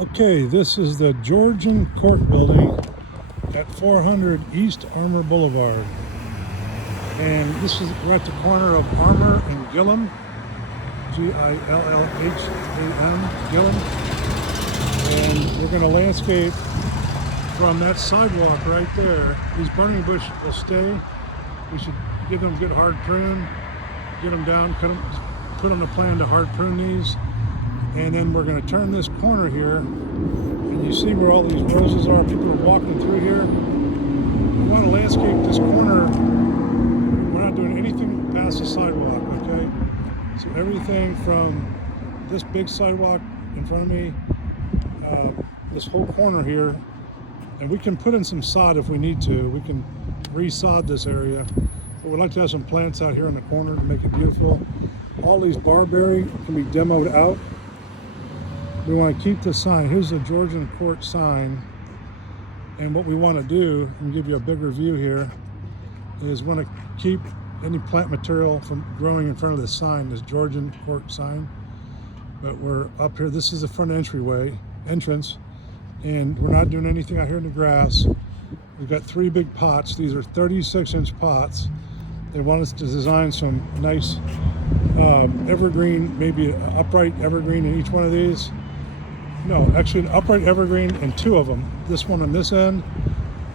Okay, this is the Georgian Court building at 400 East Armour Boulevard. And this is right at the corner of Armour and Gillum, Gillham, Gillum. And we're going to landscape from that sidewalk right there. These burning bushes will stay. We should give them a good hard prune, get them down, put on the plan to hard prune these. And then we're going to turn this corner here, and you see where all these roses are. People are walking through here. We want to landscape this corner. We're not doing anything past the sidewalk, okay? So everything from this big sidewalk in front of me, this whole corner here, and we can put in some sod if we need to. We can re-sod this area. But we'd like to have some plants out here on the corner to make it beautiful. All these barberry can be demoed out. We want to keep the sign. Here's the Georgian Court sign. And what we want to do, and give you a bigger view here, is want to keep any plant material from growing in front of the sign, this Georgian Court sign. But we're up here. This is the front entrance, and we're not doing anything out here in the grass. We've got 3 big pots. These are 36-inch pots. They want us to design some nice evergreen, maybe an upright evergreen in each one of these. No, actually an upright evergreen in 2 of them. This one on this end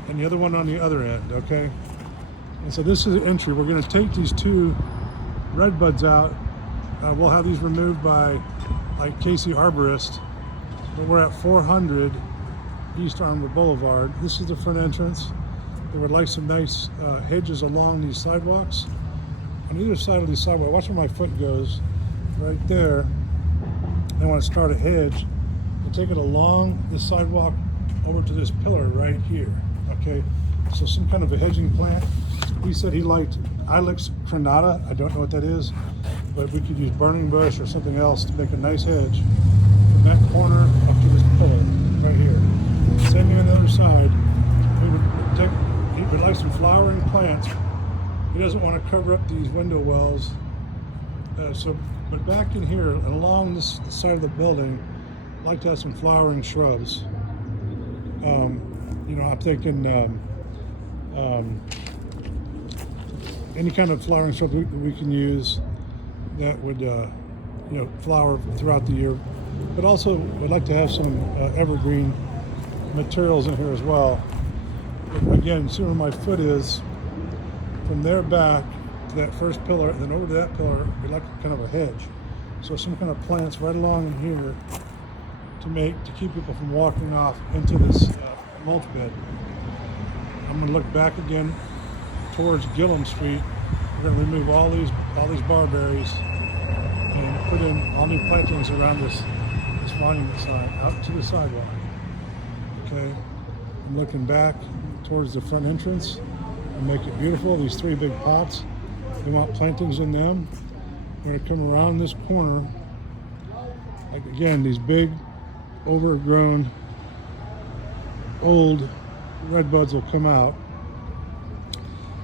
and the other one on the other end, okay? And so this is an entry. We're going to take these 2 red buds out. We'll have these removed by like KC Arborist. But we're at 400 East Armour Boulevard. This is the front entrance. We would like some nice hedges along these sidewalks. On either side of these sidewalks, watch where my foot goes. Right there, I want to start a hedge and take it along this sidewalk over to this pillar right here, okay? So some kind of a hedging plant. He said he liked Ilex crenata. I don't know what that is, but we could use burning bush or something else to make a nice hedge from that corner up to this pillar right here. Same thing on the other side. He would like some flowering plants. He doesn't want to cover up these window wells. But back in here and along this side of the building, I'd like to have some flowering shrubs. You know, I'm thinking any kind of flowering shrub we can use that would, you know, flower throughout the year. But also, I'd like to have some evergreen materials in here as well. But again, see where my foot is. From there back to that first pillar, and then over to that pillar, we'd like kind of a hedge. So some kind of plants right along in here to keep people from walking off into this mulch bed. I'm going to look back again towards Gillum Street. We're going to remove all these barberries and put in all new plantings around this monument sign up to the sidewalk. Okay, I'm looking back towards the front entrance and make it beautiful. These 3 big pots, we want plantings in them. We're going to come around this corner. Like again, these big, overgrown, old red buds will come out.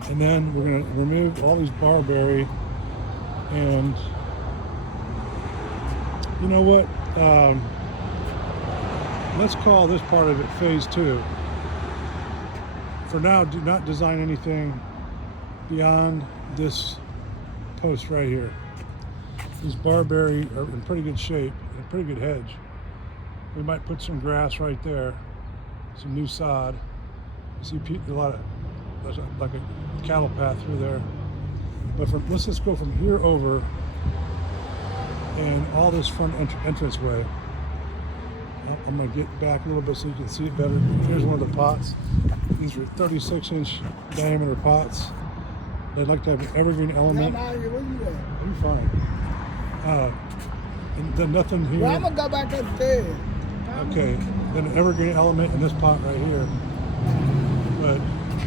And then we're going to remove all these barberry. And you know what? Let's call this part of it phase 2. For now, do not design anything beyond this post right here. These barberry are in pretty good shape, and a pretty good hedge. We might put some grass right there, some new sod. You see a lot of, there's like a cattle path through there. But let's just go from here over and all this front entranceway. I'm going to get back a little bit so you can see it better. Here's one of the pots. These are 36-inch diameter pots. They'd like to have an evergreen element. Where you at? You're fine. And then nothing here. Well, I'm going to go back upstairs. Okay. Then an evergreen element in this pot right here. But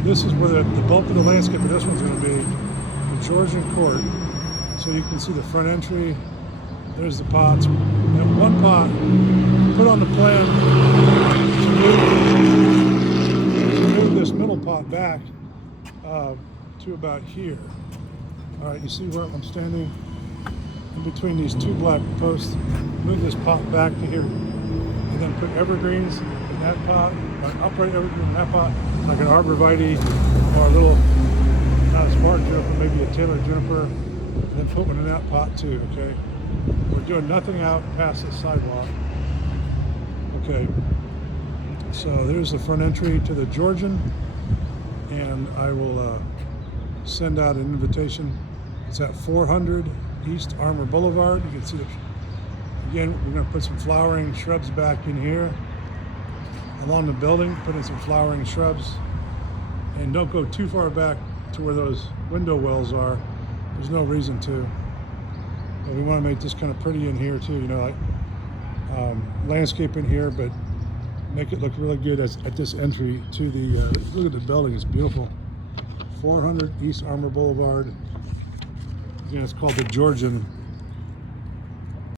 this is where the bulk of the landscape of this one's going to be. The Georgian Court. So you can see the front entry. There's the pots. And one pot put on the plan to move this middle pot back to about here. All right, you see where I'm standing in between these 2 black posts. Move this pot back to here. and then put evergreens in that pot, like upright evergreen in that pot, like an arborvitae or a little, not a smart juniper, maybe a Taylor juniper, and then put one in that pot too, okay? We're doing nothing out past the sidewalk. Okay, so there's the front entry to the Georgian, and I will send out an invitation. It's at 400 East Armour Boulevard. You can see the, again, we're going to put some flowering shrubs back in here along the building, put in some flowering shrubs, and don't go too far back to where those window wells are. There's no reason to, but we want to make this kind of pretty in here too, you know, like landscape in here, but make it look really good at this entry to the, look at the building, it's beautiful. 400 East Armour Boulevard. Again, it's called the Georgian.